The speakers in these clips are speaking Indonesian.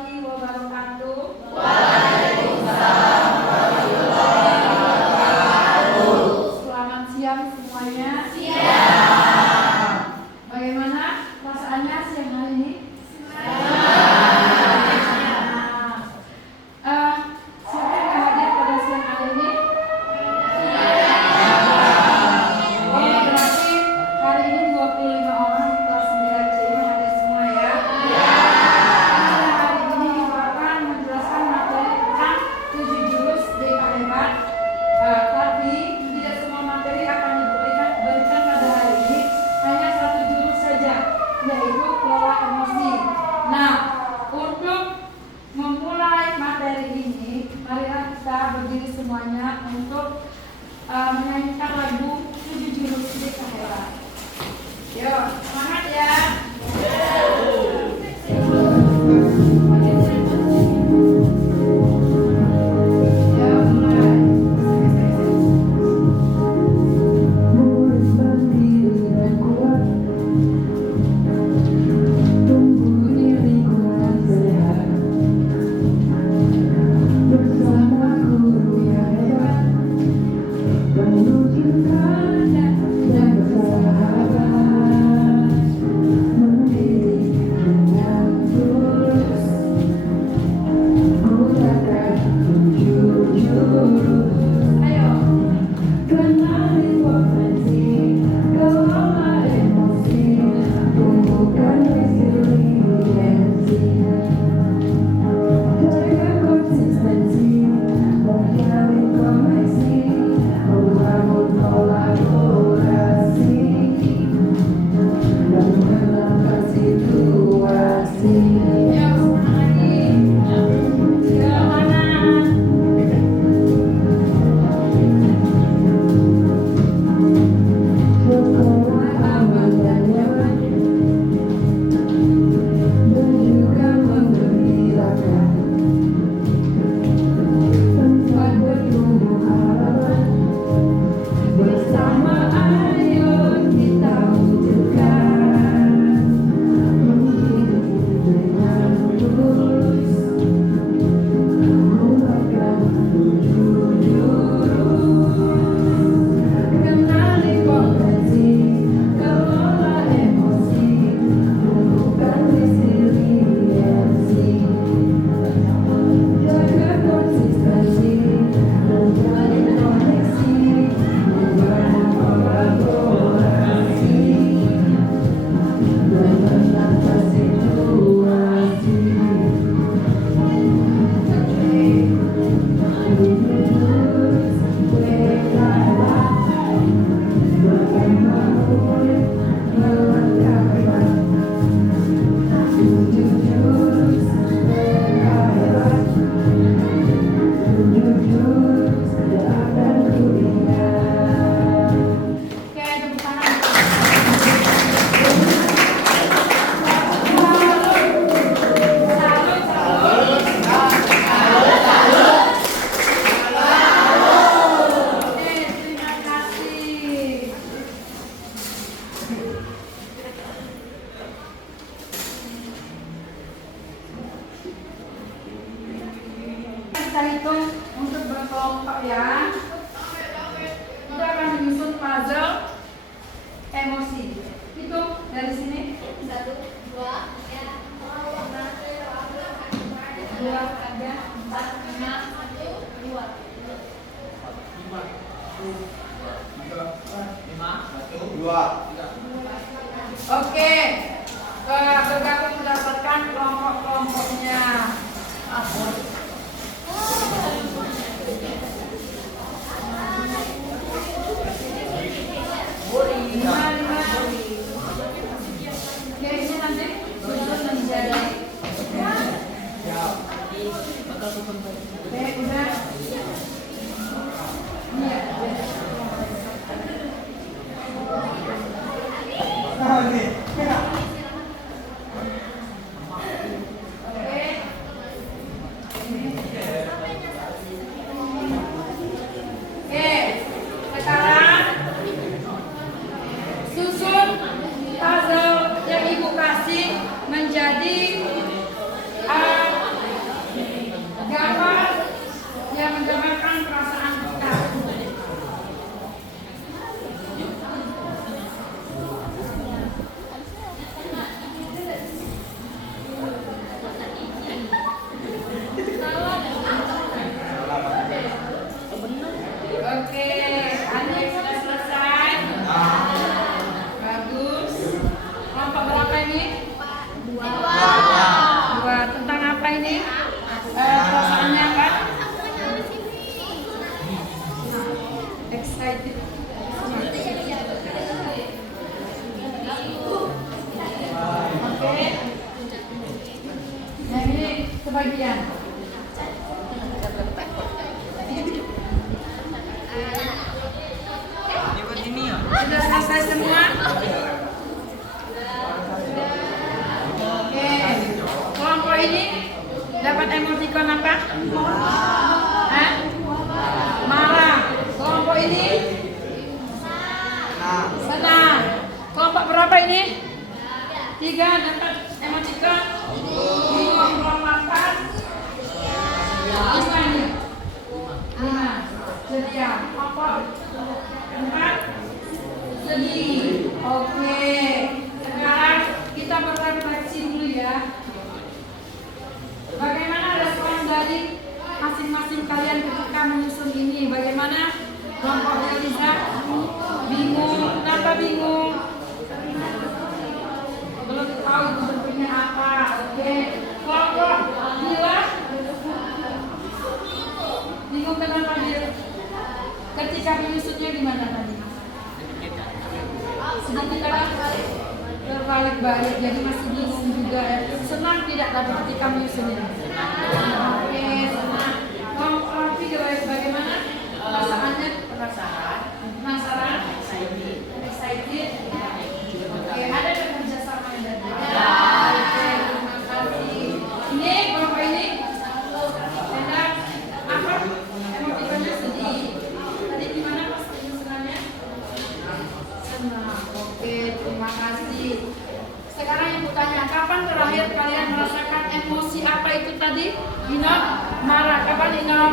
warahmatullahi wabarakatuh. Waalaikumsalam warahmatullahi wabarakatuh. Selamat siang semuanya. Siang. Bagaimana perasaannya siang hari ini? Siapa yang hadir pada siang hari ini? Oh, berarti hari ini 25 orang di kelas 9 C hadir semua ya? Hari ini kita akan menjelaskan materi tentang 7 jurus DKM. Tapi tidak semua materi akan diberikan pada hari ini, hanya 1 jurus saja, yaitu kelola emosi. Nah, untuk memulai materi ini, marilah kita berdiri semuanya untuk menyanyikan lagu 7 jurus DKM. Yuk, semangat ya. Kita hitung untuk berkelompok ya. Kita akan menyusun puzzle emosi. Hitung dari sini. 1, 2, 3, 4, 2, 3, 4, 5, 2. Oke. Bergabung mendapatkan kelompok-kelompoknya. Ini nanti susun menjadi. Oke, udah. Iya. Sekarang susun puzzle yang Ibu kasih menjadi sebagian. Sudah selesai semua? Oke. Kelompok ini dapat emotikon apa? Hah? Marah. Kelompok ini? Senang. Kelompok berapa ini? 3 dapat emotikon. Bingung. Kelompok 4? 5 nih. 5. Sedia. Kelompok 4? Sedih. Oke. Sekarang kita berefleksi dulu ya. Bagaimana respon dari masing-masing kalian ketika menyusun ini? Bagaimana? Kelompok Eliza bingung. Kenapa bingung? Belum tahu itu bentuknya apa. Oke. Kelompok Bila bingung kenapa dia? Ketika menyusunnya gimana tadi? Sedikit apa? Terbalik-balik, jadi masih bingung juga ya. Senang tidak tadi ketika menyusunnya? Oke, senang. Kelompok Raffi bagaimana? Perasaannya? Penasaran? Excited? Oke, ada kerjasama yang dari? Oke, terima kasih. Ini kelompok ini? Enak? Apa? Emotikonnya sedih. Tadi gimana pas penyusunannya? Senang. Oke, terima kasih. Sekarang yang bertanya, kapan terakhir kalian merasakan emosi apa itu tadi? Inom? Marah. Kapan Inom?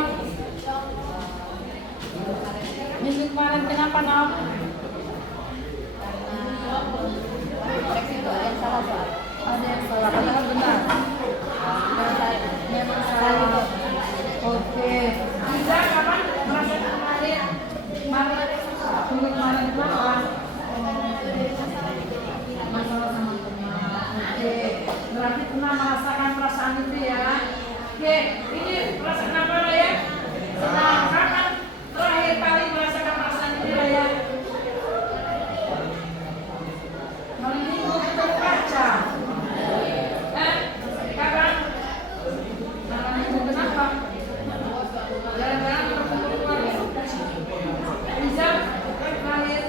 Minggu kemarin. Kenapa Nom? Ada yang salah. Padahal benar. Memang salah. Oke. Bisa kapan merasakan terakhir? Marah. Minggu kemarin kenapa? Masalah sama teman. Oke, berarti pernah merasakan perasaan itu ya. Oke, ini perasaan apa ya? Senang. Kapan terakhir kali merasakan perasaan itu ya? Hari Minggu ketemu kaca. Kapan? Hari Minggu kenapa? Gara-gara berkumpul keluarga. Bisa terakhir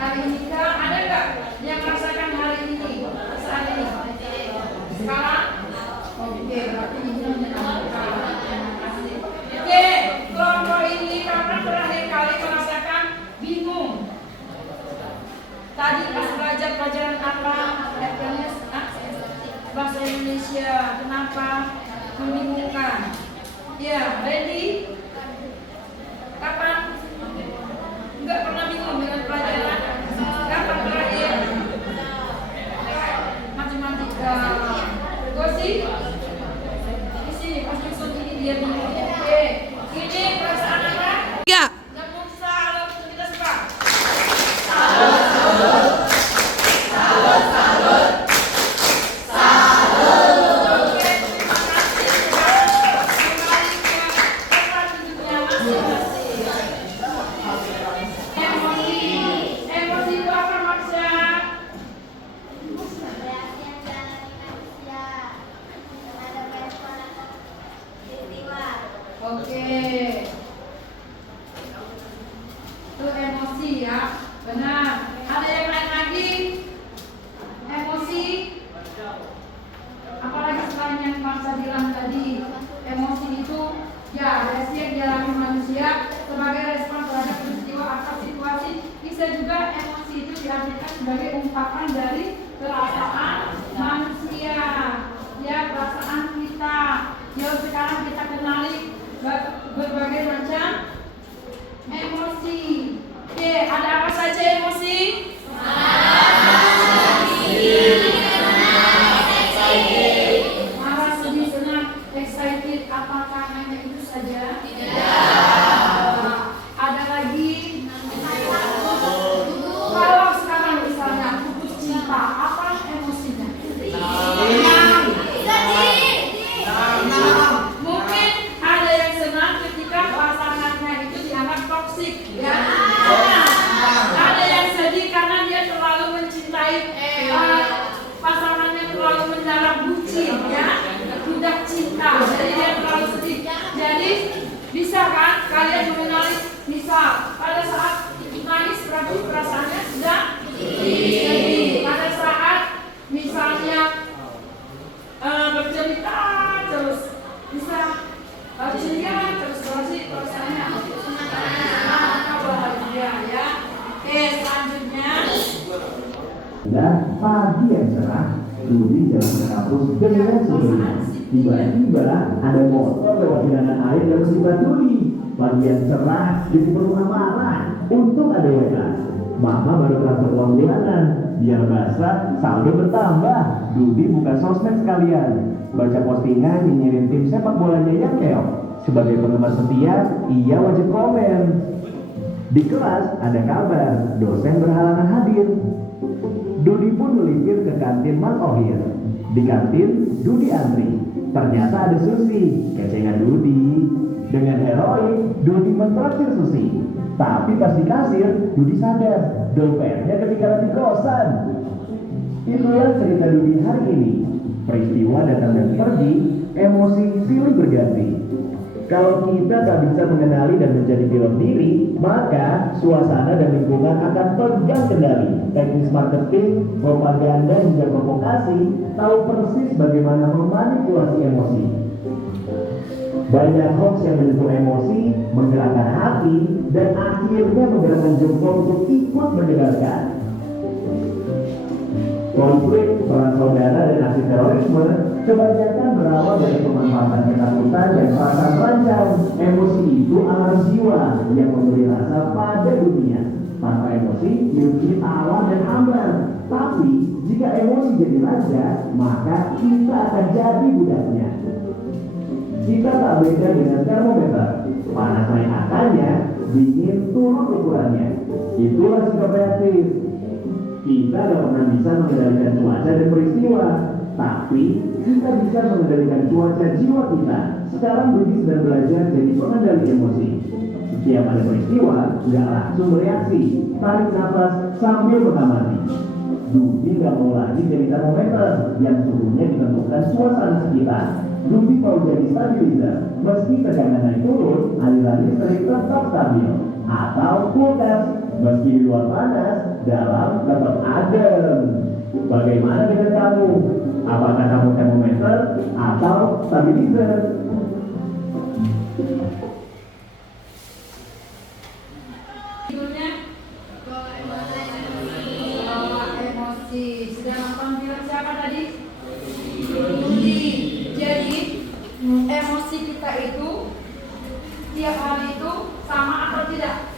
hari ini kah? Ada nggak yang merasakan hari ini saat ini? Sekarang? Oke, berarti ini menyenangkan. Terima kasih. Oke, kelompok ini kapan terakhir kali merasakan bingung? Tadi pas belajar pelajaran apa? Bahasa Indonesia. Kenapa membingungkan? Ya, ready? Kapan? Enggak pernah bingung dengan pelajaran. Kapan terakhir? Matematika. Gosi? Di sini pas nyusun ini dia bingung. Oke. Ini perasaan apa? Ya. Tepuk salut kita suka. Oke, terima kasih sudah kembali ke tempat duduknya masing-masing. Emosi itu apa maksudnya? Oke. Itu emosi ya. Benar. Ada yang lain lagi? Emosi. Apalagi selain yang Maksa bilang tadi, emosi itu ya reaksi yang dialami manusia sebagai respon terhadap peristiwa atau situasi. Bisa juga emosi itu diartikan sebagai ungkapan dari perasaan manusia, ya perasaan kita. Yuk sekarang kita kenali berbagai macam emosi. Oke, ada apa saja emosi? Marah, sedih, senang, excited. Apakah hanya itu saja? Tidak. Ada lagi? Kalau sekarang misalnya putus cinta, apa emosi cerita terus, bisa ceria terus, kalau sih perasaannya bahagia ya. Oke, selanjutnya. Dan pagi yang cerah, Rudi jalan ke kampus dengan sendirian. Tiba-tiba ada motor lewat genangan air dan musibah Rudi. Pagi yang cerah, jadi berusaha marah. Untung ada WA. Mama baru transfer uang bulanan. Biar basah, saldo bertambah. Rudi buka sosmed sekalian. Baca postingan nyinyirin tim sepak bolanya yang keok. Sebagai penggemar setia, ia wajib komen. Di kelas ada kabar, dosen berhalangan hadir. Dudi pun melipir ke kantin Mang Ohir. Di kantin, Dudi antri. Ternyata ada Susi, kecengan Dudi. Dengan heroik, Dudi mentraktir Susi. Tapi pas di kasir, Dudi sadar dompetnya ketinggalan di kosan. Itulah cerita Dudi hari ini. Peristiwa datang dan pergi, emosi silih berganti. Kalau kita tak bisa mengenali dan menjadi pilot diri, maka suasana dan lingkungan akan pegang kendali. Teknis marketing, propaganda hingga provokasi tahu persis bagaimana memanipulasi emosi. Banyak hoax yang menyentuh emosi, menggerakkan hati, dan akhirnya menggerakkan jempol untuk ikut mendengarkan. Konflik, perang saudara, dan aksi terorisme kebanyakan berawal dari pemanfaatan ketakutan dan perasaan terancam. Emosi itu alam jiwa yang memberi rasa pada dunia. Tanpa emosi, hidup alam dan hambar. Tapi, jika emosi jadi raja, maka kita akan jadi budaknya. Kita tak beda dengan termometer. Panas naik angkanya, dingin turun ukurannya. Itulah sikap reaktif. Kita tidak pernah bisa mengendalikan cuaca dan peristiwa, tapi kita bisa mengendalikan cuaca jiwa kita. Sekarang Budi sedang belajar jadi pengendali emosi. Setiap ada peristiwa, tidak langsung bereaksi. Tarik nafas sambil mengamati. Budi nggak mau lagi jadi termometer yang suhunya ditentukan suasana sekitar. Budi mau jadi stabilizer. Meski tekanan naik turun, aliran listrik tetap stabil. Atau kulkas. Meski di luar panas, dalam tetap adem. Bagaimana dengan kamu? Apakah kamu termometer atau stabilizer? Judulnya Bawa Emosi. Sudah nonton film siapa tadi? Rudi. Jadi emosi kita itu tiap hari itu sama atau tidak?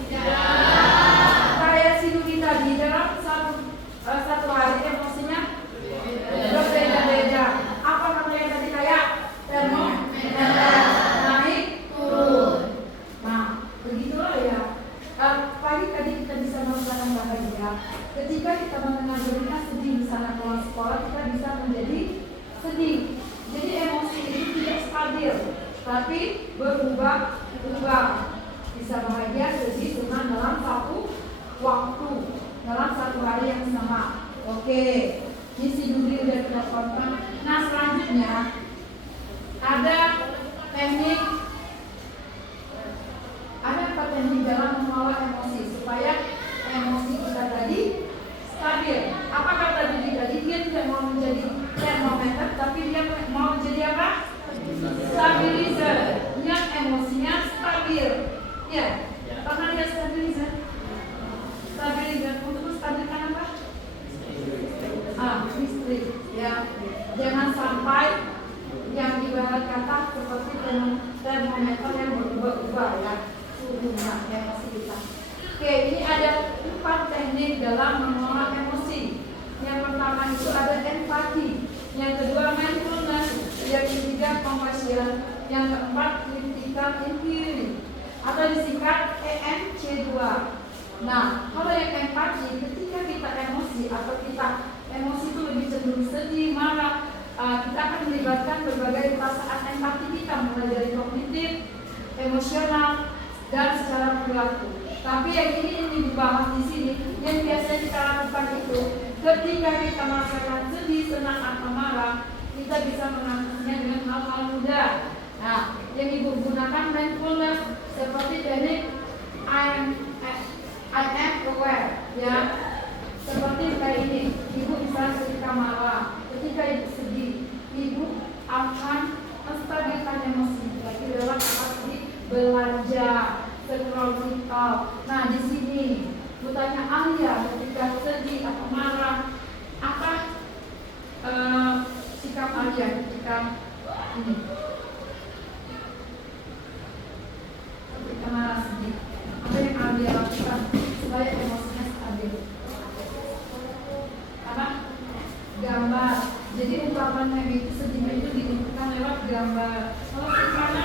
Kayak si Rudi tadi dalam satu hari emosinya berbeda-beda. Apa namanya tadi, kayak termometer naik turun. Nah, begitulah ya. Pagi tadi kita bisa merasakan bahagia. Ketika kita mendengar berita sedih di sana sekolah, kita bisa menjadi sedih. Jadi emosi itu tidak stabil, tapi berubah-ubah. Bisa bahagia, sedih, senang dalam satu waktu, dalam satu hari yang sama. Oke, ini si Dudi udah kita tonton. Nah, selanjutnya ada teknik dalam mengelola emosi supaya emosi kita tadi stabil. Apa kata Dudi tadi? Dia tidak mau menjadi termometer, tapi dia mau menjadi apa? Stabilizer yang emosinya stabil. Ya, pernah lihat stabilizer? Stabilizer untuk menstabilkan apa? Listrik. Ya, jangan sampai yang ibarat kata seperti termometer yang berubah-ubah ya suhunya emosi kita. Oke, ini ada 4 teknik dalam mengelola emosi. Yang pertama itu ada empati, yang kedua mindfulness, yang ketiga compassion, yang keempat critical thinking atau disingkat EMC2. Nah, kalau yang empati, ketika kita emosi atau kita emosi itu lebih cenderung sedih, marah, kita akan melibatkan berbagai perasaan empati kita, mulai dari kognitif, emosional, dan secara perilaku. Tapi yang ini dibahas di sini, yang biasanya kita lakukan itu, ketika kita merasakan sedih, senang, atau marah, kita bisa mengatasinya dengan hal-hal mudah. Nah, yang ibu gunakan mindfulness seperti teknik I am aware, ya. Seperti kayak ini, ibu bisa ketika marah, ketika ibu sedih, ibu ini. Ketika marah sedih, apa yang harus dia lakukan supaya emosinya stabil? Apa? Gambar. Jadi ungkapan itu sedihnya itu diungkapkan lewat gambar. Kalau gimana?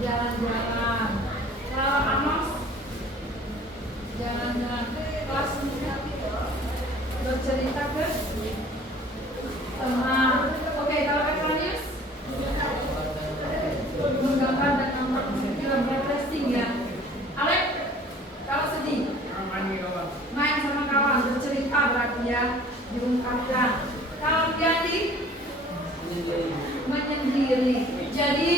Jalan-jalan. Kalau Amos jalan-jalan. Kelas bercerita ke teman. Oke, kalau Ekranius menggambar dan nampak film refreshing ya. Alek, kalau sedih main sama kawan, bercerita berarti ya, diungkapkan. Kalau Piandi menyendiri. Jadi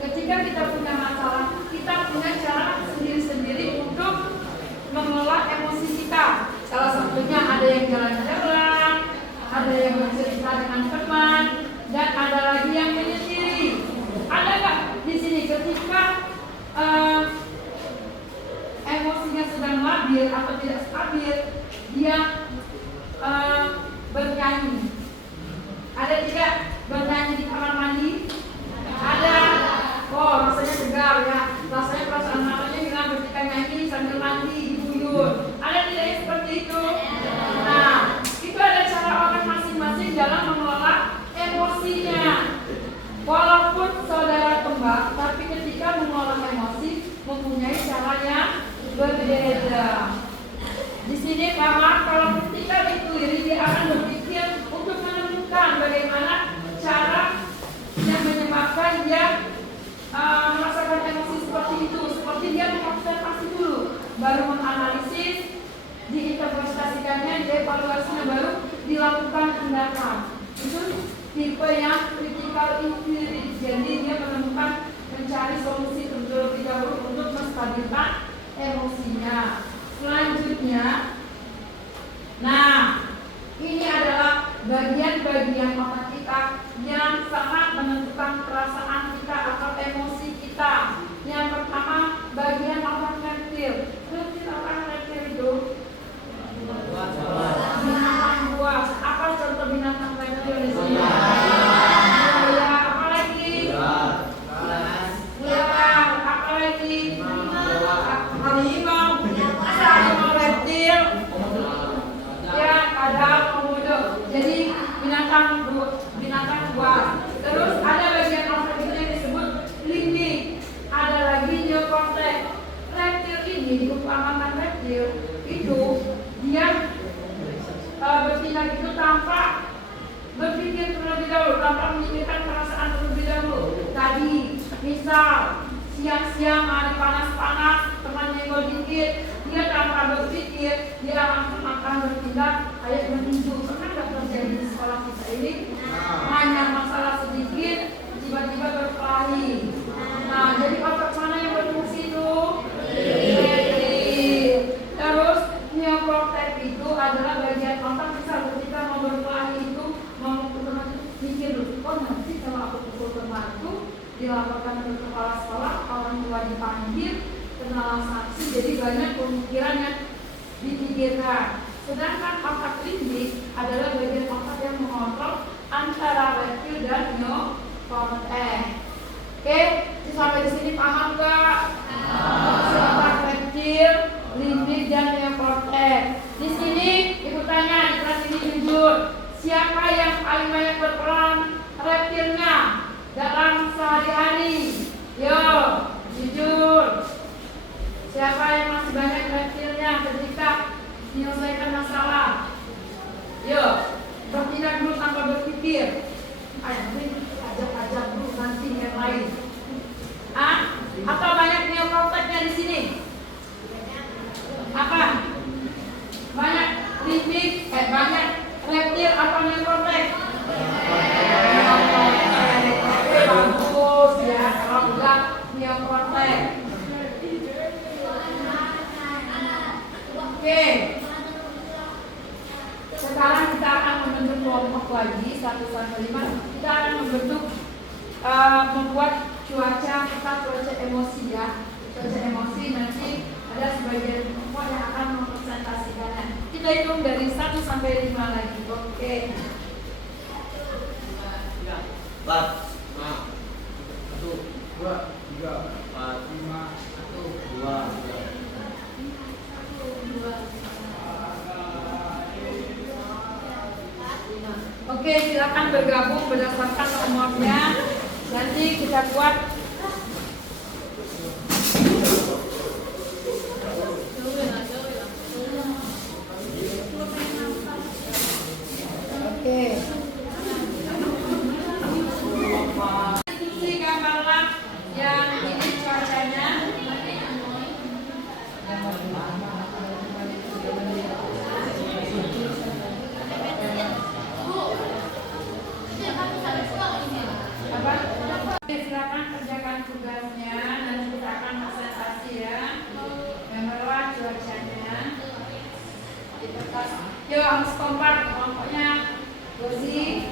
ketika kita punya masalah, kita punya cara sendiri-sendiri untuk mengelola emosi kita. Salah satunya ada yang jalan-jalan, ada yang bercerita dengan teman, dan ada lagi yang menyendiri. Ada nggak di sini ketika emosinya sedang labil atau tidak stabil, dia bernyanyi? Ada tidak bernyanyi di kamar mandi? Ada. Oh, rasanya segar ya. Rasanya perasaan matanya hilang ketika nyanyi sambil mandi diguyur. Ada tidak yang seperti itu? Nah, itu ada cara orang masing-masing dalam mengelola emosinya. Walaupun saudara kembar, tapi ketika mengelola emosi mempunyai cara yang berbeda. Di sini bahwa kalau ketika ditulis dia akan berpikir untuk menemukan bagaimana cara yang menyebabkan dia merasakan emosi seperti itu. Seperti dia mengobservasi dulu, baru menganalisis, diinterpretasikannya, dievaluasinya, baru dilakukan tindakan. Itu tipe yang critical intelligence. Jadi dia menemukan, mencari solusi terlebih dahulu untuk menstabilkan emosinya. Selanjutnya, nah ini adalah bagian-bagian otak kita yang sangat menentukan perasaan kita atau emosi kita. Yang pertama, bagian otak reptil. Reptil apa reptil itu? Binatang buas. Apa contoh binatang reptil di sini? Buaya. Apa lagi? Ular. Apa lagi? Harimau. Masa harimau reptil? Ya, kadal, komodo. Jadi binatang buas. Terus ada bagian otak itu yang disebut limbik. Ada lagi neokortex. Reptil ini diumpamakan reptil itu dia bertindak itu tanpa berpikir terlebih dahulu, tanpa memikirkan perasaan terlebih dahulu. Tadi misal siang-siang hari panas-panas teman nyenggol dikit, dia tanpa berpikir dia langsung akan bertindak kayak meninju. Pernah nggak terjadi di sekolah kita ini? Hanya masalah sedikit tiba-tiba berkelahi. Nah, jadi otak mana yang berfungsi itu? Terus neokortex itu adalah bagian otak misal ketika mau berkelahi itu mau pukul teman itu mikir dulu, oh nanti kalau aku pukul temanku dilaporkan ke kepala sekolah, orang tua dipanggil, kenalan saksi, jadi banyak pemikiran yang dipikirkan. Sedangkan otak limbik adalah bagian otak yang mengontrol antara reptil dan neokortex. Oke, sampai di sini paham nggak? Otak reptil, limbik dan neokortex. Di sini ibu tanya, di kelas ini jujur, siapa yang paling banyak berperan reptilnya dalam sehari-hari? Yo, jujur. Siapa yang masih banyak reptilnya ketika menyelesaikan masalah? Yo, bertindak dulu tanpa berpikir. Ayo, ajak dulu nanti yang lain. Atau banyak neokorteksnya di sini? Apa? Banyak limbik, banyak reptil atau neokorteks? Bagus ya, kalau enggak neokorteks. Oke. Sekarang kita akan membentuk kelompok lagi 1-5. Kita akan membentuk membuat cuaca emosi ya. Cuaca emosi nanti ada sebagian kelompok yang akan mempresentasikannya. Kita hitung dari 1 sampai 5 lagi. Oke. 4, 5, 1, 2, 3, 4, 5, 1, 2, 3. Oke, silakan bergabung berdasarkan nomornya. Nanti kita buat. Oke. Ini gambarlah yang ini cuacanya. Oke, silakan kerjakan tugasnya dan kita akan presentasi ya. Gambarlah cuacanya. Yuk harus kompak kelompoknya. Gozi.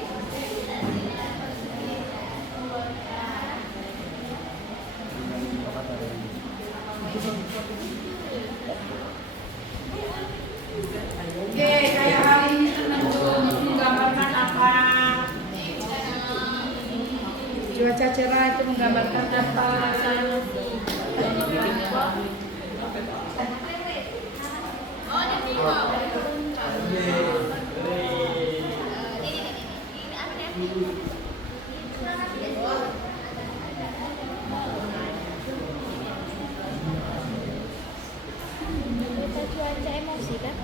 Oke, kayak hari ini tentu menggambarkan apa? Cuaca cerah itu menggambarkan apa? Cuaca emosi kan?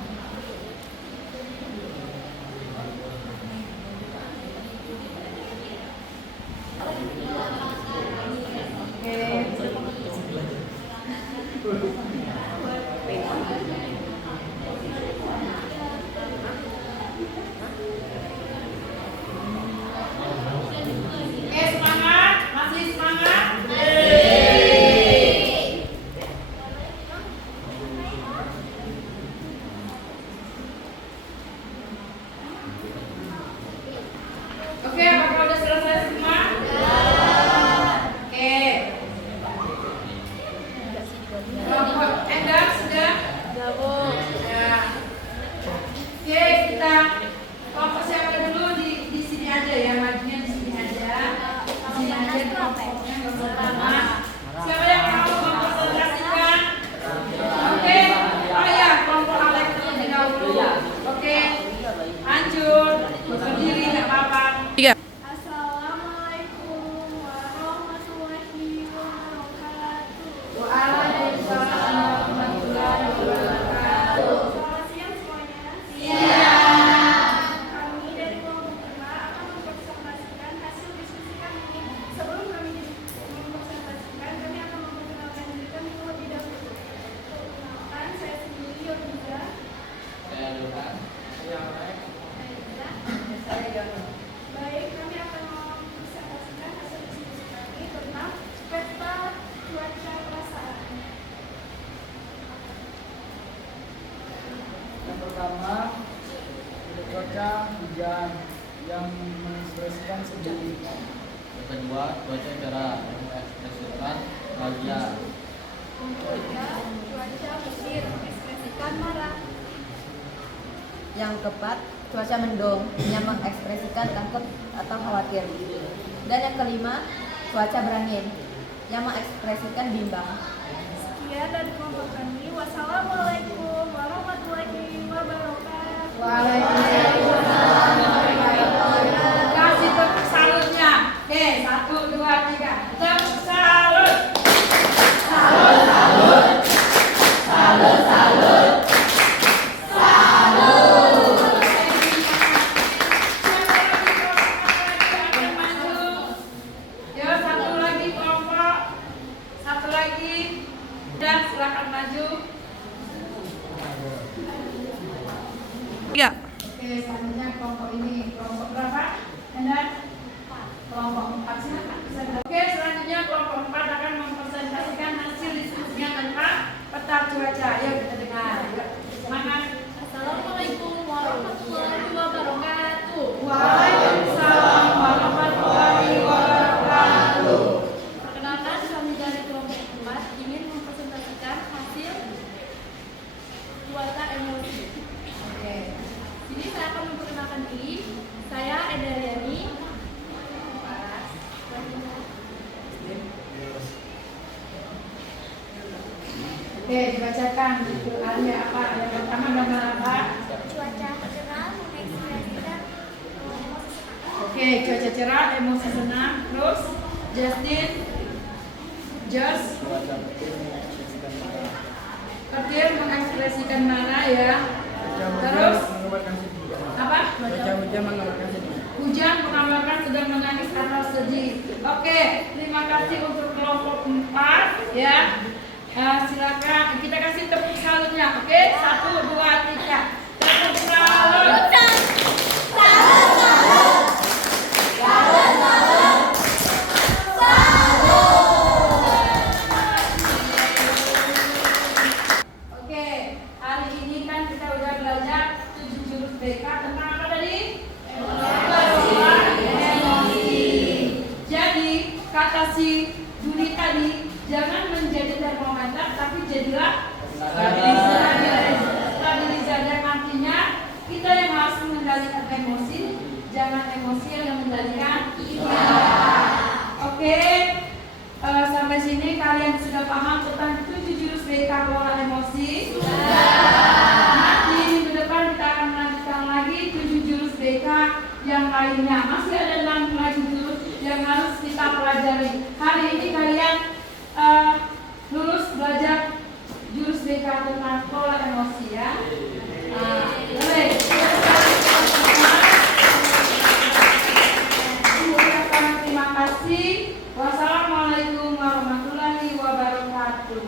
Oke, semangat, masih semangat. Oke, apakah udah selesai semua? Oke. Kelompok Endar sudah? Ya. Oke, kita kelompok siapa dulu di sini aja ya, majunya di sini aja. Di sini aja di kelompoknya nggak usah lama. Siapa yang mau mempresentasikan? Oke. Oh ya, kelompok Alex terlebih dahulu. Oke. Lanjut. Berdiri nggak apa-apa. Assalamualaikum warahmatullahi wabarakatuh. Waalaikumsalam warahmatullahi wabarakatuh. Selamat siang semuanya. Kami dari kelompok 5 akan mempresentasikan hasil diskusi kami. Sebelum kami mempresentasikan, kami akan memperkenalkan diri kami terlebih dahulu. Perkenalkan, saya sendiri Yoniza. Saya Lukas. Baik, kami akan mempresentasikan hasil diskusi kami tentang peta cuaca perasaan. Yang pertama, cuaca hujan yang mengekspresikan sedih. Yang kedua, cuaca cerah yang mengekspresikan bahagia. Yang ketiga, cuaca mesir mengekspresikan marah. Yang keempat, cuaca mendung yang mengekspresikan takut atau khawatir. Dan yang kelima, cuaca berangin yang mengekspresikan bimbang. Sekian dari kelompok kami. Wassalamualaikum warahmatullahi wabarakatuh. Waalaikumsalam warahmatullahi wabarakatuh. Kasih tepuk salutnya. Oke, 1, 2, 3. Tepuk salut. Salut, salut. Salut, salut. Dan silakan maju. Ya. Oke, dibacakan. Itu ada apa? Yang pertama gambar apa? Cuaca cerah mengekspresikan emosi senang. Oke, cuaca cerah, emosi senang. Terus, Justin, Josh, Cuaca petir mengekspresikan marah. petir mengekspresikan marah ya. Cuaca Terus, hujan mengabarkan sedih. apa? Cuaca hujan mengabarkan sedih. Hujan mengabarkan sedang menangis atau sedih. Oke, terima kasih untuk kelompok 4 ya. Silakan kita kasih tepuk salutnya. Oke, 1, 2, 3. Tepuk salut. Oke, hari ini kan kita udah belajar 7 jurus BK tentang apa tadi? Emosi. Jadi kata si Juli tadi, jangan menjadi termometer, tapi jadilah stabilizer. Dan artinya kita yang harus mengendalikan emosi, jangan emosi yang mengendalikan kita. Oke, sampai sini kalian sudah paham tentang 7 jurus BK kelola emosi? Nanti minggu depan kita akan melanjutkan lagi 7 jurus BK yang lainnya. Masih ada 6 lagi jurus yang harus kita pelajari. Hari ini kalian lulus belajar jurus BK tentang kelola emosi ya. Baik. Terima kasih. Wassalamualaikum warahmatullahi wabarakatuh.